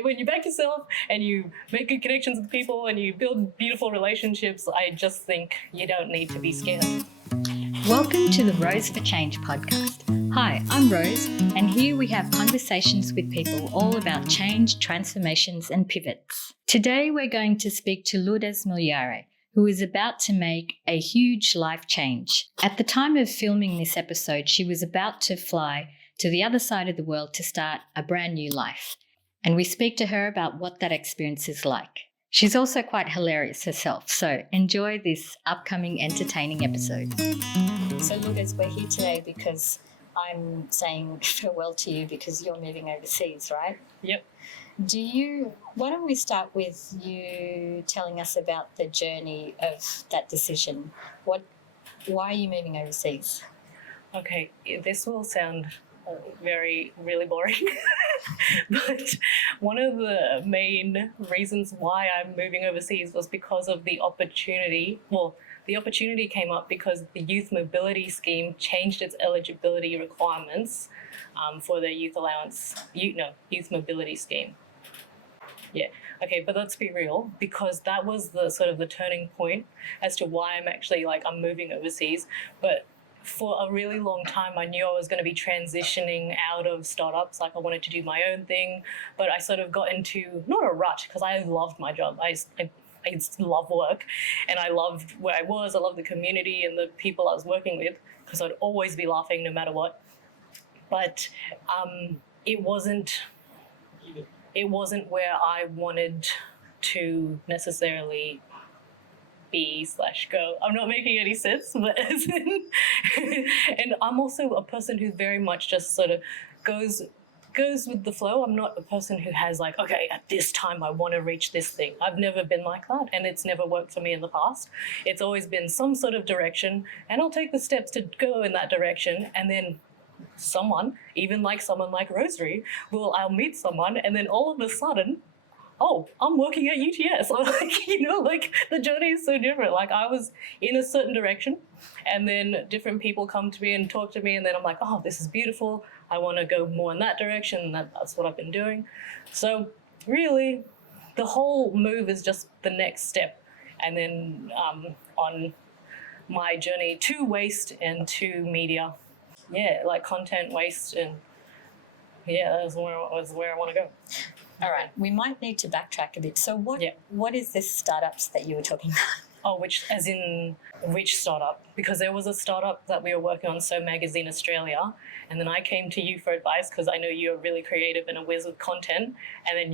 when you back yourself and you make good connections with people and you build beautiful relationships, I just think you don't need to be scared. Welcome to the Rose for Change podcast. Hi, I'm Rose, and here we have conversations with people all about change, transformations, and pivots. Today we're going to speak to Lourdes Millare, who is about to make a huge life change. At the time of filming this episode, she was about to fly to the other side of the world to start a brand new life. And we speak to her about what that experience is like. She's also quite hilarious herself, so enjoy this upcoming entertaining episode. So Lourdes, we're here today because I'm saying farewell to you because you're moving overseas, right? Yep. Why don't we start with you telling us about the journey of that decision? Why are you moving overseas? Okay, this will sound really boring, but one of the main reasons why I'm moving overseas was because of the opportunity. Well, the opportunity came up because the Youth Mobility Scheme changed its eligibility requirements for the Youth Mobility Scheme. Yeah. Okay, but let's be real, because that was the turning point as to why I'm moving overseas. But for a really long time, I knew I was going to be transitioning out of startups. I wanted to do my own thing, but I sort of got into, not a rut, because I loved my job. I love work, and I loved where I was. I loved the community and the people I was working with, because I'd always be laughing no matter what. But it wasn't where I wanted to necessarily be/go. I'm not making any sense, but as in, and I'm also a person who very much just sort of goes with the flow. I'm not a person who has okay, at this time I want to reach this thing. I've never been like that, and it's never worked for me in the past. It's always been some sort of direction, and I'll take the steps to go in that direction, and then someone like Rosary, I'll meet someone, and then all of a sudden, oh, I'm working at UTS. The journey is so different. I was in a certain direction, and then different people come to me and talk to me, and then I'm like, oh, this is beautiful. I want to go more in that direction. That's what I've been doing. So really, the whole move is just the next step. And then on my journey to waste and to media, content waste, and that's where I want to go. All right, we might need to backtrack a bit. So what is this startups that you were talking about? Oh, which startup? Because there was a startup that we were working on, So Magazine Australia, and then I came to you for advice because I know you're really creative and a whiz with content. And then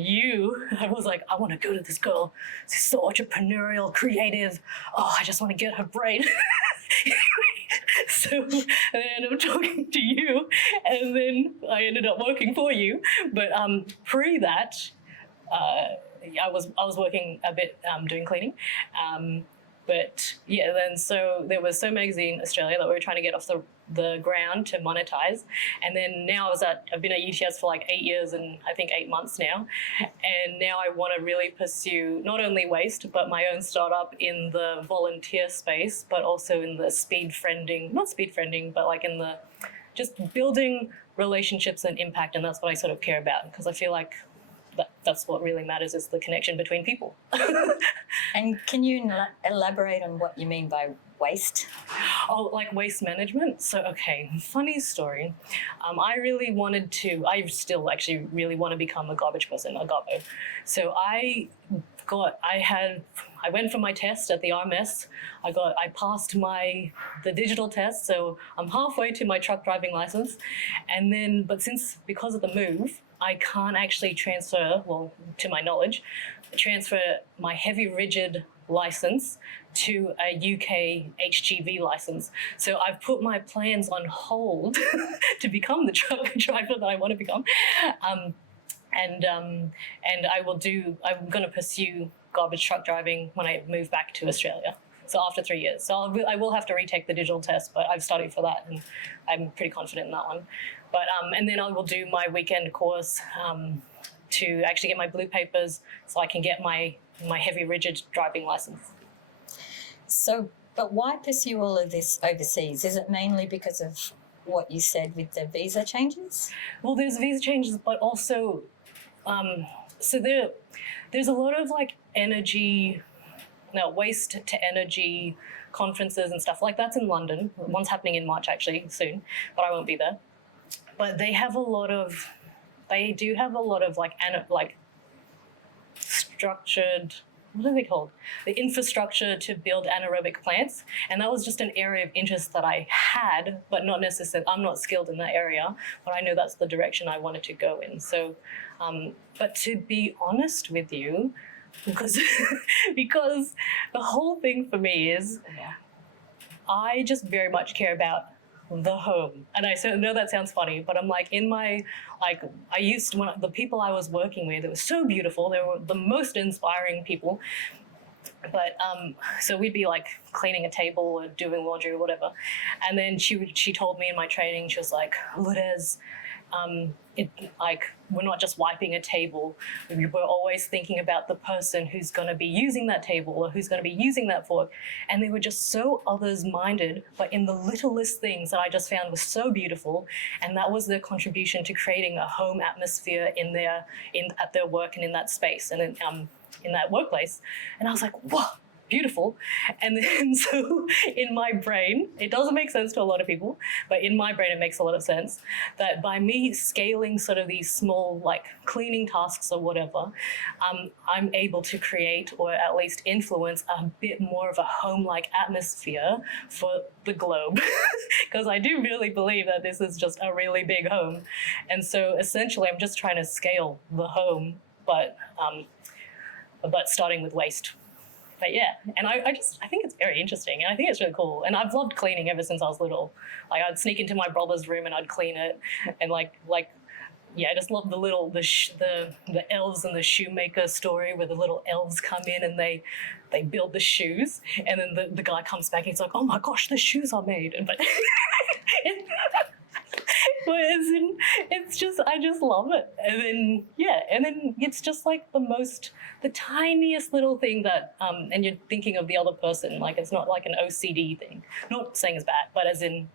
I was like, I want to go to this girl. She's so entrepreneurial, creative. Oh, I just want to get her brain. So and then I ended up talking to you, and then I ended up working for you. But pre that, I was working a bit doing cleaning. Then so there was So Magazine Australia that we were trying to get off the ground to monetize. And then now I've been at UTS for 8 years and I think 8 months now. And now I want to really pursue not only waste, but my own startup in the volunteer space, but also in the not speed friending, but in the just building relationships and impact. And that's what I sort of care about, because I feel like that's what really matters, is the connection between people. And can you elaborate on what you mean by waste? Oh, waste management? So, okay, funny story. I still actually really want to become a garbage person, a gobbo. So I went for my test at the RMS. I passed the digital test, so I'm halfway to my truck driving license. And then, because of the move, I can't actually transfer, to my knowledge, my heavy rigid license to a UK HGV license. So I've put my plans on hold to become the truck driver that I want to become. And I'm going to pursue garbage truck driving when I move back to Australia. So after 3 years. So I will have to retake the digital test, but I've studied for that and I'm pretty confident in that one. But and then I will do my weekend course to actually get my blue papers so I can get my heavy rigid driving license. So, but why pursue all of this overseas? Is it mainly because of what you said with the visa changes? Well, there's visa changes, but also So there's a lot of like waste to energy conferences and stuff. Like that's in London. One's happening in March actually soon, but I won't be there. But they do have a lot of like structured, what are they called? The infrastructure to build anaerobic plants. And that was just an area of interest that I had, but not necessarily, I'm not skilled in that area, but I know that's the direction I wanted to go in. So, but to be honest with you, because because the whole thing for me is I just very much care about the home. And I know that sounds funny, but I'm like the people I was working with, it was so beautiful. They were the most inspiring people. But so we'd be like cleaning a table or doing laundry or whatever. And then she told me in my training, she was like, Lourdes, we're not just wiping a table. We're always thinking about the person who's going to be using that table or who's going to be using that fork. And they were just so others-minded, but in the littlest things that I just found was so beautiful. And that was their contribution to creating a home atmosphere at their work and in that space and in that workplace. And I was like, whoa, beautiful. And then so in my brain, it doesn't make sense to a lot of people, but in my brain it makes a lot of sense that by me scaling sort of these small like cleaning tasks or whatever, I'm able to create or at least influence a bit more of a home-like atmosphere for the globe. Because I do really believe that this is just a really big home. And so essentially I'm just trying to scale the home, but starting with waste. But yeah, and I think it's very interesting, and I think it's really cool. And I've loved cleaning ever since I was little. Like I'd sneak into my brother's room and I'd clean it, and I just love the elves and the shoemaker story where the little elves come in and they build the shoes, and then the guy comes back and he's like, oh my gosh, the shoes are made, but I just love it. And then it's just like the tiniest little thing that, and you're thinking of the other person, like it's not like an OCD thing. Not saying it's bad, but as in,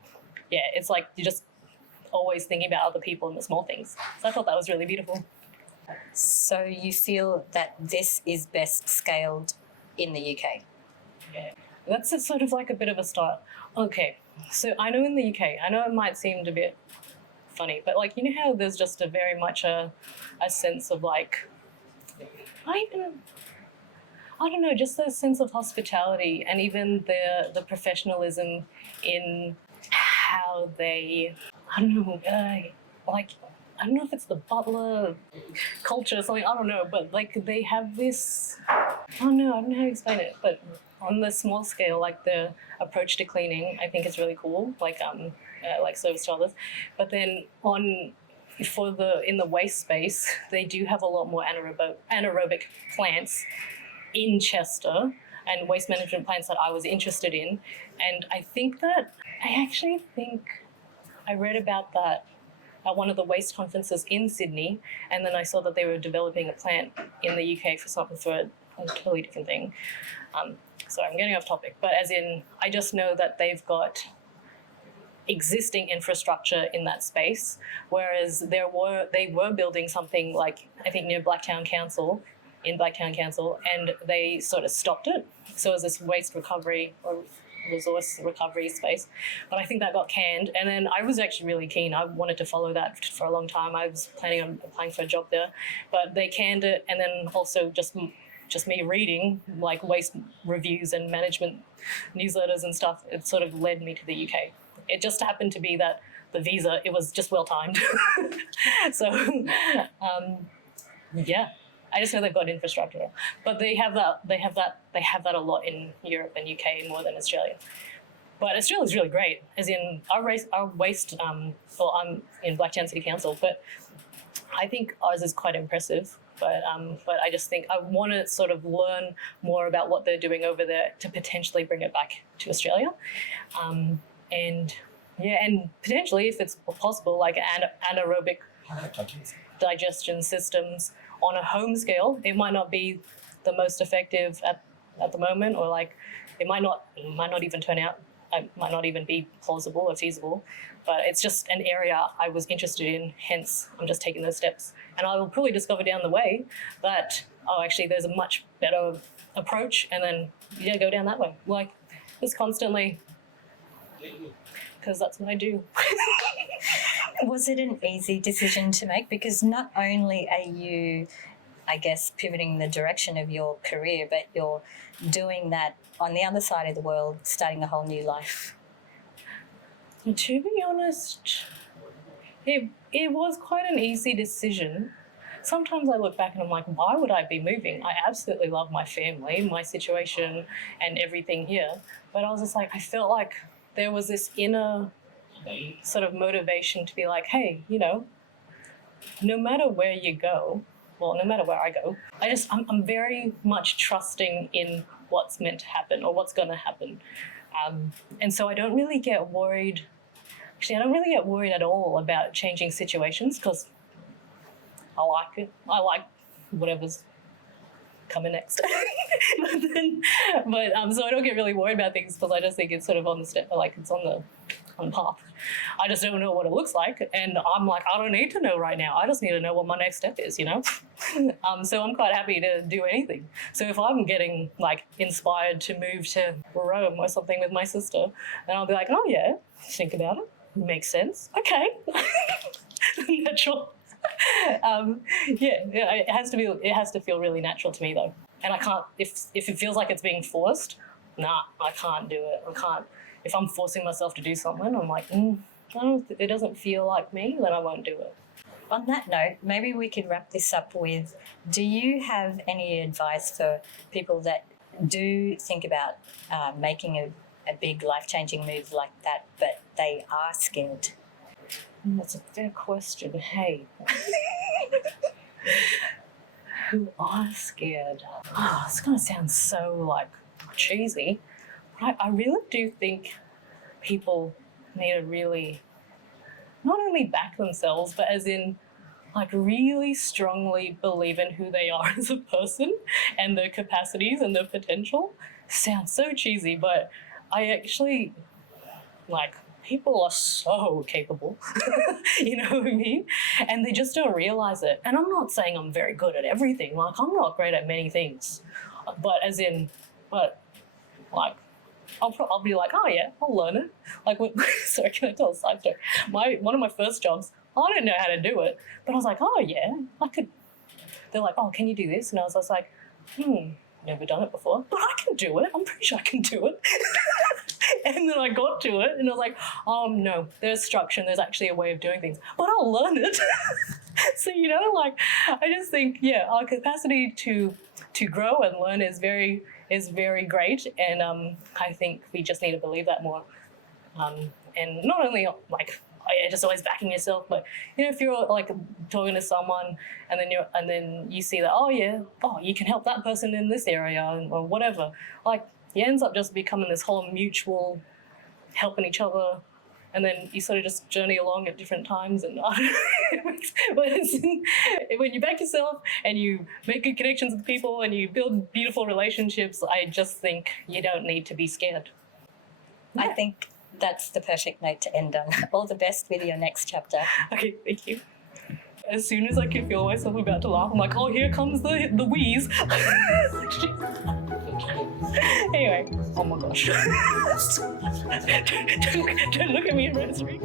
it's like you're just always thinking about other people and the small things. So I thought that was really beautiful. So you feel that this is best scaled in the UK? Yeah, that's sort of like a bit of a start. Okay, so I know in the UK, I know it might seem a bit funny, but like, you know how there's just a very much a sense of like, I don't know, just a sense of hospitality, and even the professionalism in how they, I don't know if it's the butler culture or something, I don't know, but like they have this, I don't know how to explain it, but on the small scale, like the approach to cleaning, I think is really cool, like service to others. But then in the waste space, they do have a lot more anaerobic plants in Chester and waste management plants that I was interested in. And I actually think I read about that at one of the waste conferences in Sydney, and then I saw that they were developing a plant in the UK for a totally different thing. So I'm getting off topic, but as in, I just know that they've got existing infrastructure in that space, whereas they were building something like, I think near Blacktown Council, and they sort of stopped it. So it was this waste recovery or resource recovery space, but I think that got canned. And then I was actually really keen. I wanted to follow that for a long time. I was planning on applying for a job there, but they canned it. And then also just me reading like waste reviews and management newsletters and stuff, it sort of led me to the UK. It just happened to be that the visa, it was just well timed. So, I just know they've got infrastructure, but they have that a lot in Europe and UK more than Australia. But Australia's really great, as in our waste. I'm in Blacktown City Council, but I think ours is quite impressive. But I just think I want to sort of learn more about what they're doing over there to potentially bring it back to Australia. And potentially, if it's possible, like anaerobic digestion systems on a home scale. It might not be the most effective at the moment, or like it might not even turn out I might not even be plausible or feasible, but it's just an area I was interested in, hence I'm just taking those steps. And I will probably discover down the way that, actually there's a much better approach, and then, go down that way. Like, just constantly, because that's what I do. Was it an easy decision to make? Because not only are you, I guess, pivoting the direction of your career, but you're doing that on the other side of the world, starting a whole new life. To be honest, it was quite an easy decision. Sometimes I look back and I'm like, why would I be moving? I absolutely love my family, my situation, and everything here. But I was just like, I felt like there was this inner sort of motivation to be like, hey, no matter where you go, well, no matter where I go, I'm very much trusting in what's meant to happen or what's going to happen. And so I don't really get worried. Actually, I don't really get worried at all about changing situations, because I like it. I like whatever's coming next. So I don't get really worried about things, because I just think it's sort of on the step, like it's on the path. I just don't know what it looks like, and I'm like, I don't need to know right now. I just need to know what my next step is, So I'm quite happy to do anything. So if I'm getting like inspired to move to Rome or something with my sister, then I'll be like, oh yeah, think about it. Makes sense. Okay. Natural. It has to feel really natural to me though. And I can't, if it feels like it's being forced, I can't do it. I can't. If I'm forcing myself to do something, I'm like, it doesn't feel like me, then I won't do it. On that note, maybe we could wrap this up with, do you have any advice for people that do think about making a big life-changing move like that, but they are scared? That's a fair question. Hey. Who are scared? It's going to sound so cheesy. I really do think people need to really not only back themselves, but as in really strongly believe in who they are as a person and their capacities and their potential. Sounds so cheesy, but I actually people are so capable, you know what I mean? And they just don't realize it. And I'm not saying I'm very good at everything. I'm not great at many things, I'll be like, oh yeah, I'll learn it. Sorry, can I tell a side story? One of my first jobs, I didn't know how to do it, but I was like, oh yeah, I could. They're like, oh, can you do this? And I was just like, never done it before, but I can do it. I'm pretty sure I can do it. And then I got to it and I was like, oh no, there's structure and there's actually a way of doing things, but I'll learn it. So, I just think, our capacity to grow and learn is very great. And I think we just need to believe that more. And not only just always backing yourself, but if you're talking to someone and then you see that, you can help that person in this area or whatever, it ends up just becoming this whole mutual helping each other, and then you sort of just journey along at different times. And when you back yourself and you make good connections with people and you build beautiful relationships, I just think you don't need to be scared. I think that's the perfect note to end on. All the best with your next chapter. Okay, thank you. As soon as I can feel myself about to laugh, I'm like, oh, here comes the wheeze. Anyway, oh my gosh. Don't look at me, Rosemary.